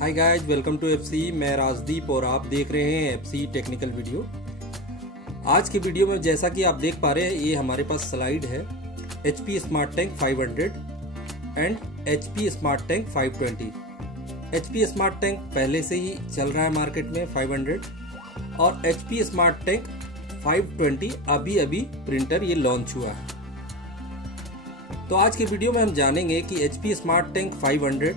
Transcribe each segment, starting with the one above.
Hi guys, welcome to FC. मैं राजदीप और आप देख रहे हैं एफसी टेक्निकल वीडियो। आज के वीडियो में जैसा कि आप देख पा रहे हैं, ये हमारे पास स्लाइड है HP smart tank 500 and HP smart tank 520। HP smart tank पहले से ही चल रहा है मार्केट में 500 और HP स्मार्ट टैंक 520 अभी प्रिंटर ये लॉन्च हुआ है। तो आज के वीडियो में हम जानेंगे कि HP स्मार्ट टैंक 500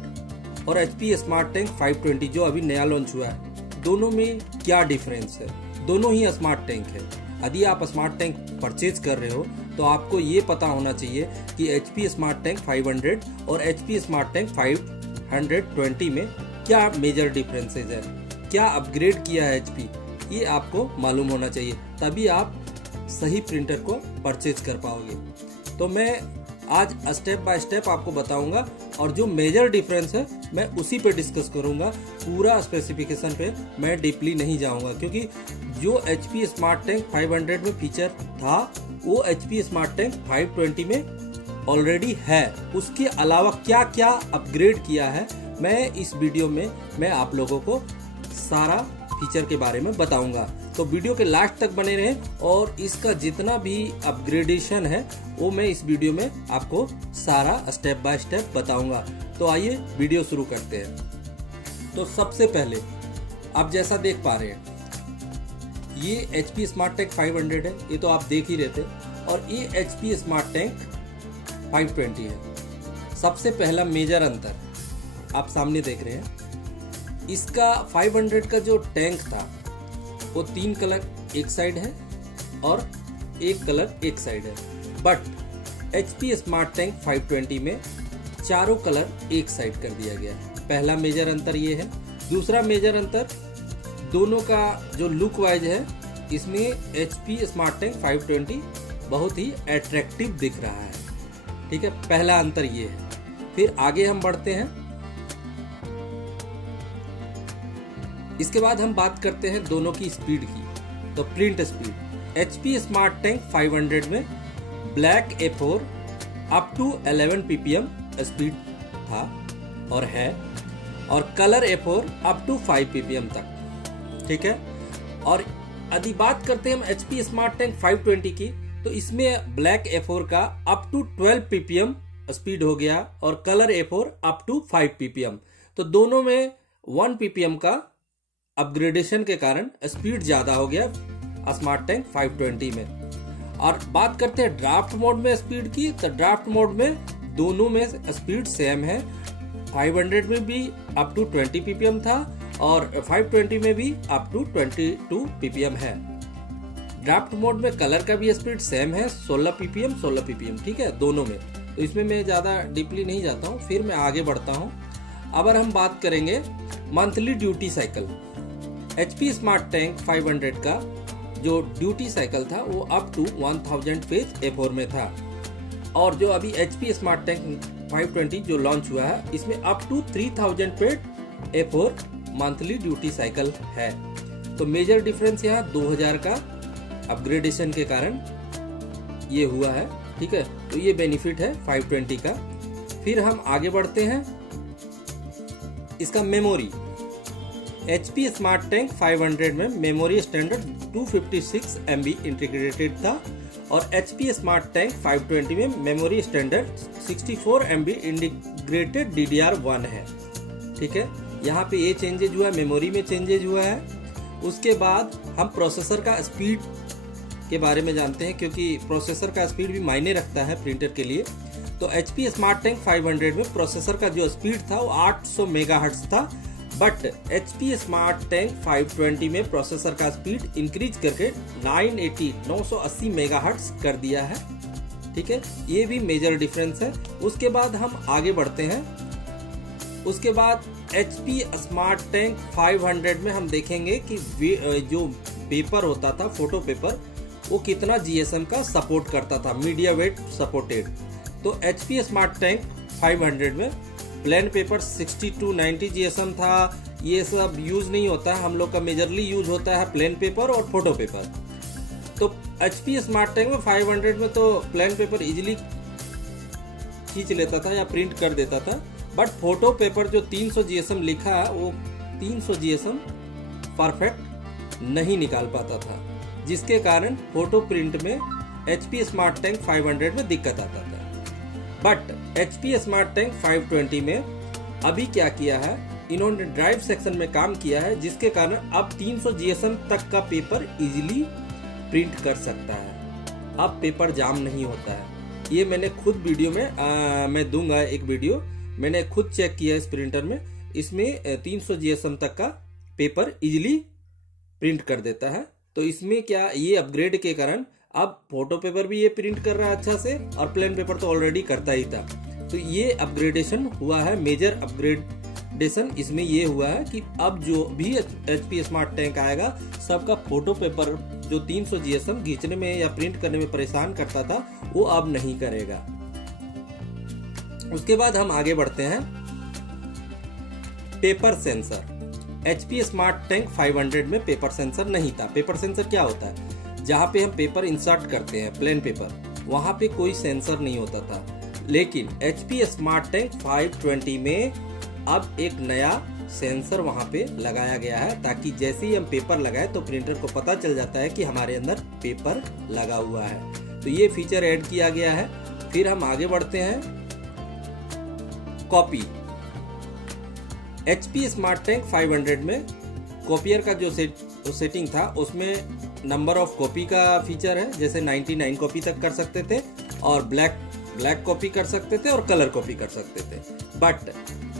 और HP स्मार्ट टैंक 520 जो अभी नया लॉन्च हुआ है, दोनों में क्या डिफरेंस है। दोनों ही स्मार्ट टैंक है। यदि आप स्मार्ट टैंक परचेज कर रहे हो तो आपको ये पता होना चाहिए कि HP स्मार्ट टैंक 500 और HP स्मार्ट टैंक 520 में क्या मेजर डिफरेंसेस है, क्या अपग्रेड किया है HP, ये आपको मालूम होना चाहिए, तभी आप सही प्रिंटर को परचेज कर पाओगे। तो मैं आज स्टेप बाय स्टेप आपको बताऊंगा और जो मेजर डिफरेंस है मैं उसी पे डिस्कस करूंगा। पूरा स्पेसिफिकेशन पे मैं डीपली नहीं जाऊंगा, क्योंकि जो HP स्मार्ट टैंक 500 में फीचर था वो HP स्मार्ट टैंक 520 में ऑलरेडी है। उसके अलावा क्या क्या अपग्रेड किया है मैं इस वीडियो में मैं आप लोगों को सारा फीचर के बारे में बताऊंगा। तो वीडियो के लास्ट तक बने रहें और इसका जितना भी अपग्रेडेशन है वो मैं इस वीडियो में आपको सारा स्टेप बाय स्टेप बताऊंगा। तो आइए वीडियो शुरू करते हैं। तो सबसे पहले आप जैसा देख पा रहे हैं, ये HP स्मार्ट टैंक 500 है, ये तो आप देख ही रहे थे, और ये HP स्मार्ट टैंक 520 है। सबसे पहला मेजर अंतर आप सामने देख रहे हैं, इसका 500 का जो टैंक था वो 3 कलर एक साइड है और 1 कलर एक साइड है, बट HP स्मार्ट टैंक 520 में चारों कलर एक साइड कर दिया गया है। पहला मेजर अंतर ये है। दूसरा मेजर अंतर, दोनों का जो लुक वाइज है, इसमें HP स्मार्ट टैंक 520 बहुत ही अट्रैक्टिव दिख रहा है। ठीक है, पहला अंतर ये है। फिर आगे हम बढ़ते हैं। इसके बाद हम बात करते हैं दोनों की स्पीड की। तो print speed, HP smart tank 500 में black A4 up to 11 ppm speed था और है, और colour A4 up to 5 ppm तक। ठीक है, और यदि बात करते हैं हम HP स्मार्ट टैंक 520 की, तो इसमें ब्लैक A4 का अप टू 12 ppm स्पीड हो गया और colour A4 up to 5 ppm। तो दोनों में 1 ppm का अपग्रेडेशन के कारण स्पीड ज्यादा हो गया स्मार्ट टैंक 520 में। और बात करते हैं ड्राफ्ट मोड में स्पीड की, तो ड्राफ्ट मोड में दोनों में स्पीड सेम है। 500 में भी अप टू 20 ppm था और 520 में भी अप टू 22 ppm है। ड्राफ्ट मोड में कलर का भी स्पीड सेम है, 16 ppm। ठीक है, दोनों में। तो इसमें मैं ज्यादा डीपली नहीं जाता हूँ, फिर मैं आगे बढ़ता हूँ। अगर हम बात करेंगे monthly duty cycle, HP smart tank 500 का जो ड्यूटी साइकिल था वो अप टू 1000 पेज A4 में था, और जो अभी HP स्मार्ट टैंक 520 जो लॉन्च हुआ है, इसमें up to 3000 page A4 monthly duty cycle है। तो मेजर डिफरेंस यहाँ 2000 का अपग्रेडेशन के कारण ये हुआ है। ठीक है, तो ये बेनिफिट है 520 का। फिर हम आगे बढ़ते हैं। इसका मेमोरी, HP स्मार्ट टैंक 500 में मेमोरी स्टैंडर्ड 256 MB इंटीग्रेटेड था और HP स्मार्ट टैंक 520 में memory standard 64 MB integrated DDR1 है। ठीक है, यहाँ पे ये चेंजेज हुआ है, मेमोरी में चेंजेज हुआ है। उसके बाद हम प्रोसेसर का स्पीड के बारे में जानते हैं, क्योंकि प्रोसेसर का स्पीड भी मायने रखता है प्रिंटर के लिए। तो HP स्मार्ट टैंक 500 में प्रोसेसर का जो स्पीड था वो 800 मेगाहर्ट्ज था, बट HP स्मार्ट टैंक 520 में प्रोसेसर का स्पीड इंक्रीज करके 980 मेगाहर्ट्ज कर दिया है। ठीक है, ये भी मेजर डिफरेंस है। उसके बाद हम आगे बढ़ते हैं। उसके बाद HP स्मार्ट टैंक 500 में हम देखेंगे कि जो पेपर होता था, फोटो पेपर, वो कितना GSM का सपोर्ट करता था, मीडिया वेट सपोर्टेड। तो HP स्मार्ट टैंक 500 में प्लेन पेपर 6290 GSM था। ये सब यूज नहीं होता है, हम लोग का मेजरली यूज होता है प्लेन पेपर और फोटो पेपर। तो HP स्मार्ट टैंक में 500 में तो प्लेन पेपर इजीली खींच लेता था या प्रिंट कर देता था, बट फोटो पेपर जो 300 GSM लिखा है वो 300 GSM परफेक्ट नहीं निकाल पाता था, जिसके कारण फोटो प्रिंट में HP स्मार्ट टैंक 500 में दिक्कत आता था। बट HP स्मार्ट टैंक 520 में अभी क्या किया है, इन्होंने ड्राइव सेक्शन में काम किया है, जिसके कारण अब 300 GSM तक का पेपर इजीली प्रिंट कर सकता है। अब पेपर जाम नहीं होता है। ये मैंने खुद वीडियो में मैं दूंगा एक वीडियो, मैंने खुद चेक किया इस प्रिंटर में। इसमें 300 GSM तक का पेपर इजीली प्रिंट कर देता है। तो इसमें क्या, ये अपग्रेड के कारण अब फोटो पेपर भी ये प्रिंट कर रहा है अच्छा से, और प्लेन पेपर तो ऑलरेडी करता ही था। तो ये अपग्रेडेशन हुआ है, मेजर अपग्रेडेशन इसमें ये हुआ है कि अब जो भी HP स्मार्ट टैंक आएगा, सबका फोटो पेपर जो 300 GSM खींचने में या प्रिंट करने में परेशान करता था, वो अब नहीं करेगा। उसके बाद हम आगे बढ़ते हैं, paper sensor. HP smart tank 500 में पेपर सेंसर नहीं था। पेपर सेंसर क्या होता है, जहां पे हम पेपर इंसर्ट करते हैं प्लेन पेपर, वहां पे कोई सेंसर नहीं होता था। लेकिन HP स्मार्ट टैंक 520 में अब एक नया सेंसर वहां पे लगाया गया है, ताकि जैसे ही हम पेपर लगाए तो प्रिंटर को पता चल जाता है कि हमारे अंदर पेपर लगा हुआ है। तो ये फीचर ऐड किया गया है। फिर हम आगे बढ़ते हैं, कॉपी। HP स्मार्ट टैंक 500 में कॉपियर का जो सेटिंग था, उसमें नंबर ऑफ कॉपी का फीचर है, जैसे 99 कॉपी तक कर सकते थे, और ब्लैक कॉपी कर सकते थे, और कलर कॉपी कर सकते थे। बट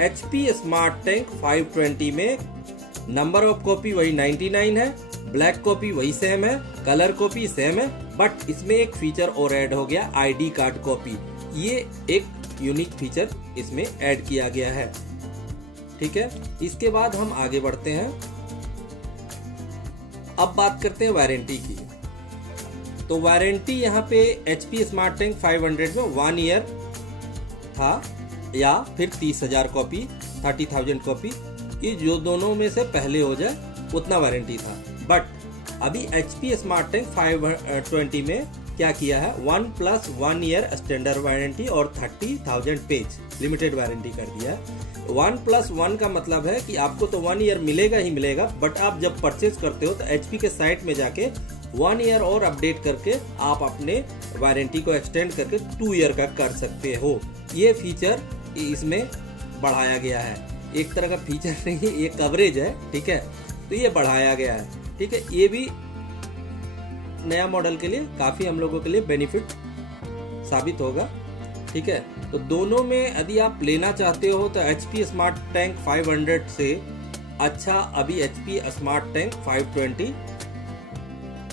HP स्मार्ट टैंक 520 में नंबर ऑफ कॉपी वही 99 है, ब्लैक कॉपी वही सेम है, कलर कॉपी सेम है, बट इसमें एक फीचर और ऐड हो गया, ID कार्ड कॉपी। ये एक यूनिक फीचर इसमें ऐड किया गया है। ठीक है, इसके बाद हम आगे बढ़ते हैं। अब बात करते हैं वारंटी की। तो वारंटी यहाँ पे HP स्मार्ट टैंक 500 में 1 ईयर था, या फिर 30,000 कॉपी, 30,000 कॉपी, ये जो दोनों में से पहले हो जाए उतना वारंटी था। बट अभी HP स्मार्ट टैंक 520 में क्या किया है, 1+1 ईयर स्टैंडर्ड वारंटी और 30,000 पेज लिमिटेड वारंटी कर दिया है। 1+1 का मतलब है कि आपको तो 1 ईयर मिलेगा ही मिलेगा, बट आप जब परचेज करते हो तो HP के साइट में जाके 1 ईयर और अपडेट करके आप अपने वारंटी को एक्सटेंड करके 2 ईयर का कर सकते हो। ये फीचर इसमें बढ़ाया गया है, एक तरह का फीचर नहीं है, ये कवरेज है। ठीक है, तो ये बढ़ाया गया है। ठीक है, ये भी नया मॉडल के लिए काफी हम लोगों के लिए बेनिफिट साबित होगा। ठीक है, तो दोनों में यदि आप लेना चाहते हो तो HP स्मार्ट टैंक 500 से अच्छा अभी HP स्मार्ट टैंक 520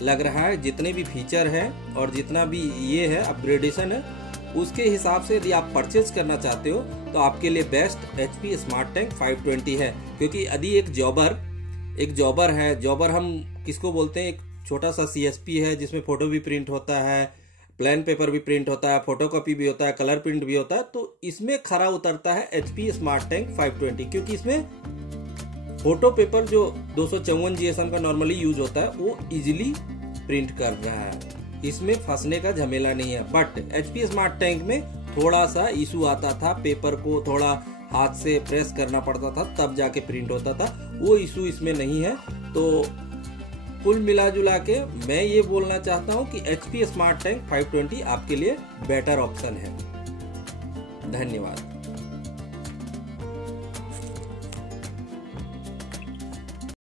लग रहा है। जितने भी फीचर हैं और जितना भी ये है अपग्रेडेशन है, उसके हिसाब से यदि आप परचेज करना चाहते हो तो आपके लिए बेस्ट HP स्मार्ट टैंक 520 है। क्योंकि यदि एक जॉबर है, जॉबर हम किसको बोलते हैं, एक छोटा सा CSP है जिसमें फोटो भी प्रिंट होता है, प्लेन पेपर भी प्रिंट होता है, फोटोकॉपी भी होता है, कलर प्रिंट भी होता है। तो इसमें खरा उतरता है HP स्मार्ट टैंक 520, क्योंकि इसमें फोटो पेपर जो 254 GSM का नॉर्मली यूज होता है वो इजीली प्रिंट कर रहा है, इसमें फंसने का झमेला नहीं है। बट HP स्मार्ट टैंक में थोड़ा सा इशू आता था, पेपर को थोड़ा हाथ से प्रेस करना पड़ता था तब जाके प्रिंट होता था, वो इशू इसमें नहीं है। तो कुल मिला जुला के मैं ये बोलना चाहता हूँ कि HP स्मार्ट टैंक 520 आपके लिए बेटर ऑप्शन है। धन्यवाद।